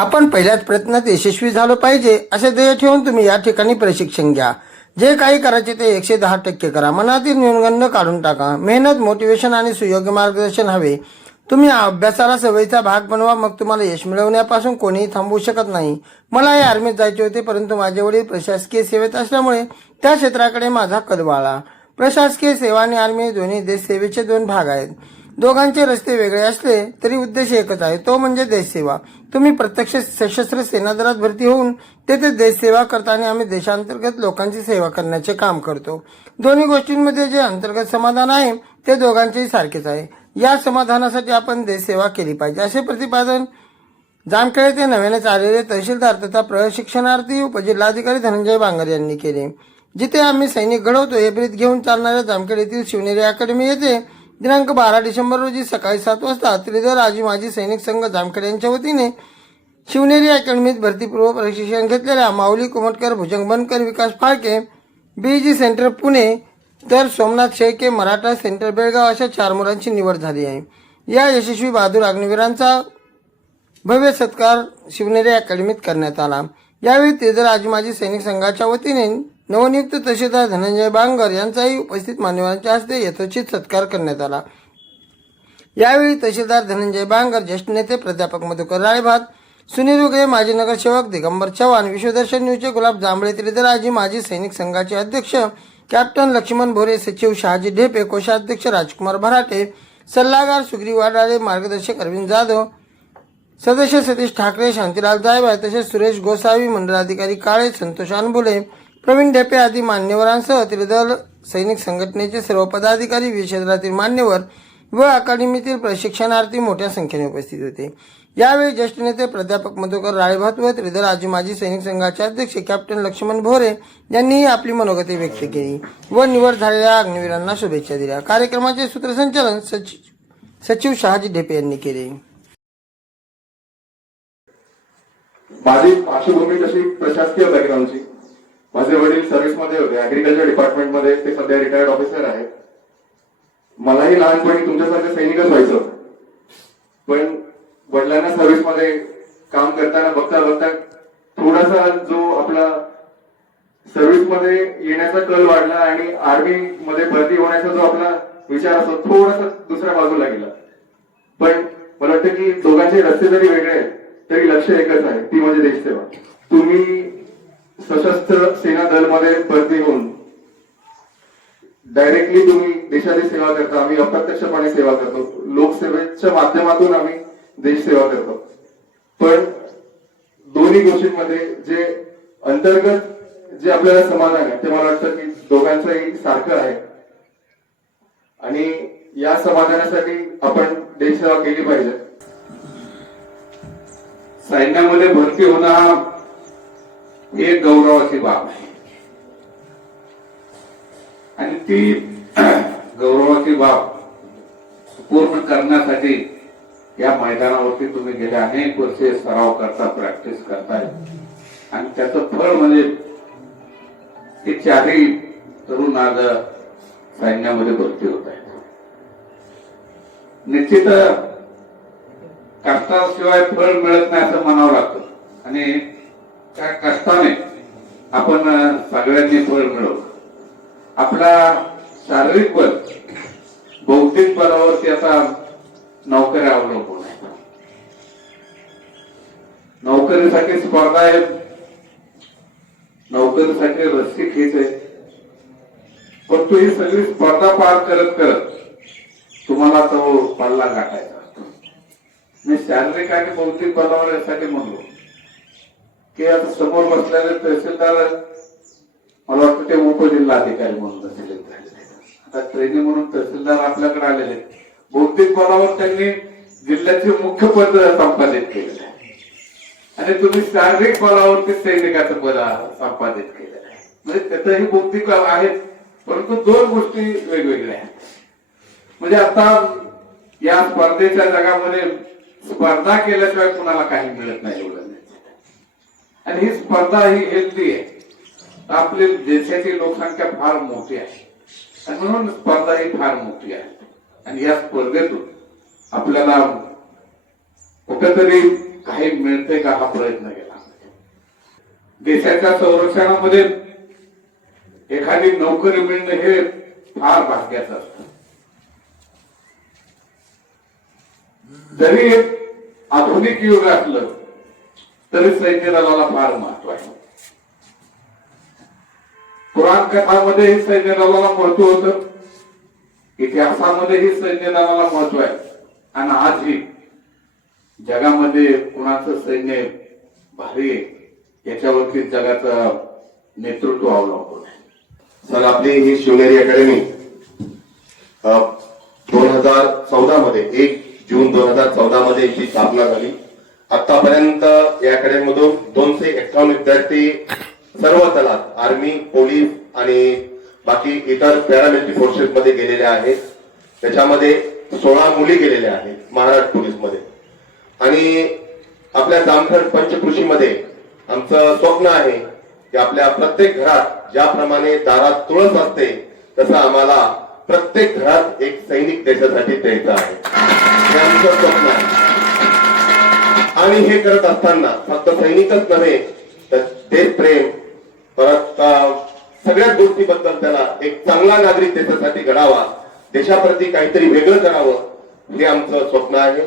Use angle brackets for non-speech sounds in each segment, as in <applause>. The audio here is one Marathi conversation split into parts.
आपण पहिल्याच प्रयत्नात यशस्वी झालो पाहिजे असे ध्येय ठेवून तुम्ही या ठिकाणी प्रशिक्षण घ्या. जे काही करायचे ते एकशे दहा टक्के करा. मनातील न्यूनगंड काढून टाका. मेहनत मोटिवेशन आणि सुयोग्य मार्गदर्शन हवे. तुम्ही अभ्यासाला सवयीचा भाग बनवा मग तुम्हाला यश मिळवण्यापासून कोणीही थांबवू शकत नाही. मला या आर्मीत जायचे होते परंतु माझे वडील प्रशासकीय सेवेत असल्यामुळे त्या क्षेत्राकडे माझा कल वाळा प्रशासकीय सेवा आणि आर्मी दोन्ही देश सेवेचे दोन भाग आहेत. दोघांचे रस्ते वेगळे असले तरी उद्देश एकच आहे. तो म्हणजे देशसेवा तुम्ही प्रत्यक्ष सशस्त्र सेनादलात भरती होऊन तेथे देशसेवा करताना आम्ही देशांतर्गत लोकांची सेवा करण्याचे काम करतो. दोन्ही गोष्टींमध्ये जे अंतर्गत समाधान आहे ते दोघांचेही सारखेच आहे. या समाधानासाठी आपण देशसेवा केली पाहिजे. असे प्रतिपादन जामखेड ते नव्यानेच आलेले तहसीलदार तथा प्रशिक्षणार्थी उपजिल्हाधिकारी धनंजय बांगर यांनी केले. जिथे आम्ही सैनिक घडवतो हे ब्रीत घेऊन चालणाऱ्या जामखेड येथील शिवनेरी अकॅडमी येथे दिनांक बारा डिसेंबर रोजी सकाळी सात वाजता त्रिधर राजी माजी सैनिक संघ जामखेड यांच्या वतीने शिवनेरी अकॅडमीत भरतीपूर्व प्रशिक्षण घेतलेल्या माऊली कुमटकर भुजंग बनकर विकास फाळके बीजी सेंटर पुणे तर सोमनाथ शेळके मराठा सेंटर बेळगाव अशा चार मुलांची निवड झाली आहे. या यशस्वी बहादूर अग्निवीरांचा भव्य सत्कार शिवनेरी अकॅडमीत करण्यात आला. यावेळी तेजराज आजमाजी सैनिक संघाच्या वतीने नवनियुक्त तहसीलदार धनंजय बांगर यांचाही उपस्थित मान्यवरांच्या हस्ते यथोचित सत्कार करण्यात आला. यावेळी तहसीलदार धनंजय बांगर ज्येष्ठ नेते प्राध्यापक मधुकर राळेभात सुनील उगळे माजी नगरसेवक दिगंबर चव्हाण विश्वदर्शन न्यूजचे गुलाब जांभळे त्रिधराजी माजी सैनिक संघाचे अध्यक्ष कॅप्टन लक्ष्मण भोरे सचिव शहाजी ढेपे कोषाध्यक्ष राजकुमार भराटे सल्लागार सुग्री वाडाळे मार्गदर्शक अरविंद जाधव सदस्य सतीश ठाकरे शांतीलाल जायभाय तसेच सुरेश गोसावी मंडलाधिकारी काळे संतोष अनबुले प्रवीण ढेपे आदी मान्यवरांसह त्रिदल सैनिक संघटनेचे सर्व पदाधिकारी विविध क्षेत्रातील मान्यवर व अकादमीतील प्रशिक्षणार्थी मोठ्या संख्येने उपस्थित होते. यावेळी ज्येष्ठ नेते प्राध्यापक मधुकर राळेभात व त्रिदल आजी माजी सैनिक संघाचे अध्यक्ष कॅप्टन लक्ष्मण भोरे यांनीही आपली मनोगती व्यक्त केली व निवड झालेल्या अग्निवीरांना शुभेच्छा दिल्या. कार्यक्रमाचे सूत्रसंचालन सचिव सचिव शहाजी ढेपे यांनी केले. माझी पार्श्वभूमी तशी प्रशासकीय बॅकग्राऊंडची माझे वडील सर्व्हिसमध्ये होते अग्रिकल्चर डिपार्टमेंटमध्ये ते सध्या रिटायर्ड ऑफिसर आहेत. मलाही लहानपणी तुमच्यासारखं सैनिकच व्हायचं होतं. पण वडिलांना सर्व्हिसमध्ये काम करताना बघता बघता थोडासा जो आपला सर्व्हिसमध्ये येण्याचा कल वाढला आणि आर्मी मध्ये भरती होण्याचा जो आपला विचार असतो थोडासा दुसऱ्या बाजूला गेला. पण मला वाटतं की दोघांचे रस्ते जरी वेगळे आहेत. तरी लक्ष एकच आहे ती म्हणजे देशसेवा. तुम्ही सशस्त्र सेना दलमध्ये भरती होऊन डायरेक्टली तुम्ही देशाची सेवा करता आम्ही अप्रत्यक्षपणे सेवा करतो. लोकसेवेच्या माध्यमातून आम्ही देश सेवा करतो. पण दोन्ही गोष्टींमध्ये जे अंतर्गत जे आपल्याला समाधान आहे ते मला वाटतं की दोघांचंही सारखं आहे. आणि या समाधानासाठी आपण देशसेवा केली पाहिजे. सैन्यामध्ये भरती होणं हा एक गौरवाची बाब आहे. आणि ती <clears throat> गौरवाची बाब पूर्ण करण्यासाठी या मैदानावरती तुम्ही गेले. अनेक वर्षे सराव करता प्रॅक्टिस करताय आणि त्याचं फळ म्हणजे हे चारही तरुण आज सैन्यामध्ये भरती होत आहेत. निश्चित कष्टाशिवाय फळ मिळत नाही असं म्हणावं लागतं. आणि त्या कष्टाने आपण सगळ्यांनी फळ मिळवलं आपला शारीरिक बल बौद्धिक बलावर आता नोकऱ्या अवलंबून आहे. नोकरीसाठी स्पर्धा आहे नोकरीसाठी रस्सी खेच आहे पण तू ही सगळी स्पर्धा पार करत करत तुम्हाला तो पल्ला गाठायचा. मी शारीरिक आणि बौद्धिक बलावर यासाठी म्हणलो. की आता समोर बसलेले तहसीलदार मला वाटतं ते उपजिल्हाधिकारी म्हणून सिलेक्ट आता ट्रेनिंग म्हणून तहसीलदार आपल्याकडे आलेले आहेत. बौद्धिक बलावर त्यांनी जिल्ह्याचे मुख्य पद संपादित केलेलं आहे. आणि तुम्ही शारीरिक बलावरती सैनिकाचं पद संपादित केलेलं आहे. म्हणजे त्याचंही बौद्धिक आहेत परंतु दोन गोष्टी वेगवेगळ्या आहेत. म्हणजे आता या स्पर्धेच्या जगामध्ये स्पर्धा केल्याशिवाय कुणाला काही मिळत नाही एवढं. आणि ही स्पर्धा ही हेल्दी आहे. आपली देशाची लोकसंख्या फार मोठी आहे. आणि म्हणून स्पर्धा ही फार मोठी आहे. आणि या स्पर्धेतून आपल्याला कुठेतरी काही मिळते का हा प्रयत्न केला. देशाच्या संरक्षणामध्ये एखादी नोकरी मिळणं हे फार भाग्याचं असतं. जरी आधुनिक युग असलं तरी सैन्य दलाला फार महत्त्व आहे. पुराण कथामध्येही सैन्य दलाला महत्त्व होत. इतिहासामध्येही सैन्य दलाला महत्त्व आहे. आणि आजही जगामध्ये कुणाचं सैन्य भारी याच्यावरती जगाचं नेतृत्व अवलंबून आहे. सर आपली ही शिवनेरी अकॅडमी दोन हजार चौदा मध्ये एक जून दोन हजार चौदा मध्ये याची स्थापना झाली. आतापर्यंत या मधून दोनशे एक्कावन्न विद्यार्थी सर्व तलात आर्मी पोलीस आणि बाकी इतर पॅरामिलिटरी फोर्सेस मध्ये गेलेले आहेत. त्याच्यामध्ये सोळा मुली गेलेल्या आहेत महाराष्ट्र पोलीसमध्ये आणि आपल्या जामखेड पंचकृषीमध्ये आमचं स्वप्न आहे की आपल्या प्रत्येक घरात ज्याप्रमाणे दारात तुळस असते तसं आम्हाला प्रत्येक घरात एक सैनिक देशासाठी द्यायचा आहे. हे आमचं स्वप्न आहे. आणि हे करत असताना फक्त सैनिकच नव्हे तर ते प्रेम परत अं, सगळ्याच गोष्टीबद्दल त्याला एक चांगला नागरिक देशासाठी घडावा देशाप्रती काहीतरी वेगळं करावं हे आमचं स्वप्न आहे.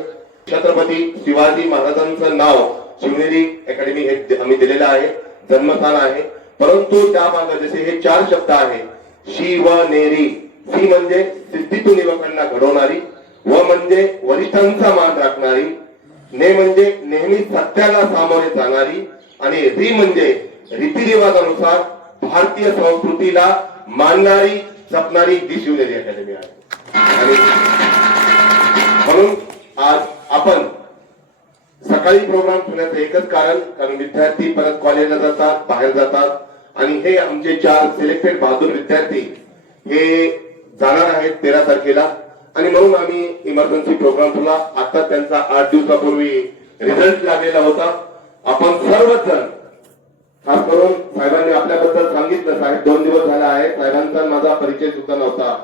छत्रपती शिवाजी महाराजांचं नाव शिवनेरी अकॅडमी हे आम्ही दिलेलं आहे जन्मस्थान आहे. परंतु त्या मागे जसे हे चार शब्द आहे शिवनेरी. सी म्हणजे सिद्धीतून युवकांना घडवणारी व म्हणजे वरिष्ठांचा मान राखणारी ने म्हणजे नेहमी सत्याला सामोरे जाणारी आणि री म्हणजे रीतिरिवाजानुसार भारतीय संस्कृतीला मानणारी जपणारी ही शिवनेरी अकॅडमी आहे. आणि म्हणून आज आपण सकाळी प्रोग्राम ठेवण्याचं एकच कारण कारण विद्यार्थी परत कॉलेजला जातात बाहेर जातात आणि हे आमचे चार सिलेक्टेड बहादूर विद्यार्थी हे जाणार आहेत तेरा तारखेला. आणि म्हणून आम्ही इमर्जन्सी प्रोग्राम ठेवला आता त्यांचा आठ दिवसापूर्वी रिझल्ट लागलेला होता. आपण सर्वच जण खास करून साहेबांनी आपल्याबद्दल सांगितलं साहेब दोन दिवस झाला आहे साहेबांचा माझा परिचय सुद्धा नव्हता.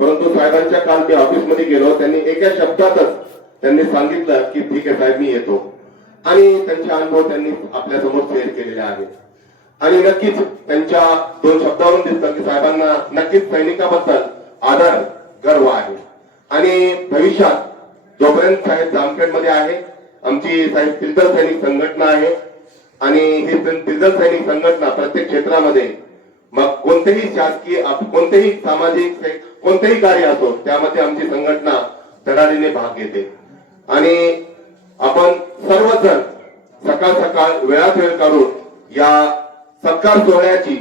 परंतु साहेबांच्या काल मी ऑफिसमध्ये गेलो त्यांनी एका शब्दातच त्यांनी सांगितलं की ठीक आहे साहेब मी येतो. आणि त्यांचे अनुभव त्यांनी आपल्यासमोर शेअर केलेले आहेत. आणि नक्कीच त्यांच्या दोन शब्दावरून दिसतं की साहेबांना नक्कीच सैनिकाबद्दल आदर गर्व आहे. आणि भविष्यात जोपर्यंत साहेब जामखेडमध्ये आहे. आमची साहेब तिरदल सैनिक संघटना आहे. आणि ही तिरदल सैनिक संघटना प्रत्येक क्षेत्रामध्ये मग कोणतेही शासकीय कोणतेही सामाजिक कोणतेही कार्य असो त्यामध्ये आमची संघटना धडाडीने भाग घेते. आणि आपण सर्वजण सकाळ सकाळ वेळात वेळ काढून या सत्कार सोहळ्याची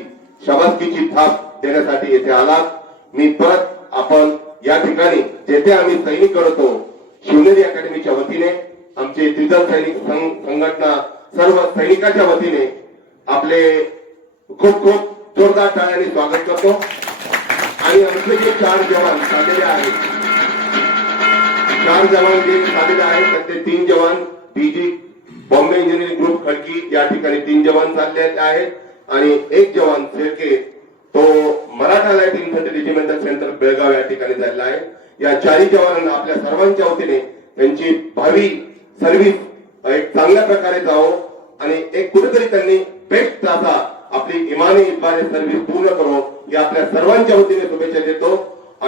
शबासकीची थाप देण्यासाठी येथे आलात. मी परत आपण या ठिकाणी जेथे आम्ही सैनिक करतो शिवनेरी अकॅडमीच्या वतीने आमचे त्रिदल सैनिक संघटना सर्व सैनिकाच्या वतीने आपले खूप खूप जोरदार टाळ्याने स्वागत करतो. आणि आमचे जे चार जवान साधलेले आहेत चार जवान जे झालेले आहेत त्यातले तीन जवान BG Bombay engineering group Khadki या ठिकाणी तीन जवान चालले आहेत. आणि एक जवान शेळके तो Maratha light infantry regimental centre Belgaum या ठिकाणी झालेला आहे. या चारी जवानांना आपल्या सर्वांच्या वतीने त्यांची भावी सर्व्हिस एक चांगल्या प्रकारे जावं आणि एक कुठेतरी त्यांनी बेस्ट असा आपली इमानी इमानी सर्व्हिस पूर्ण करो या आपल्या सर्वांच्या वतीने शुभेच्छा देतो.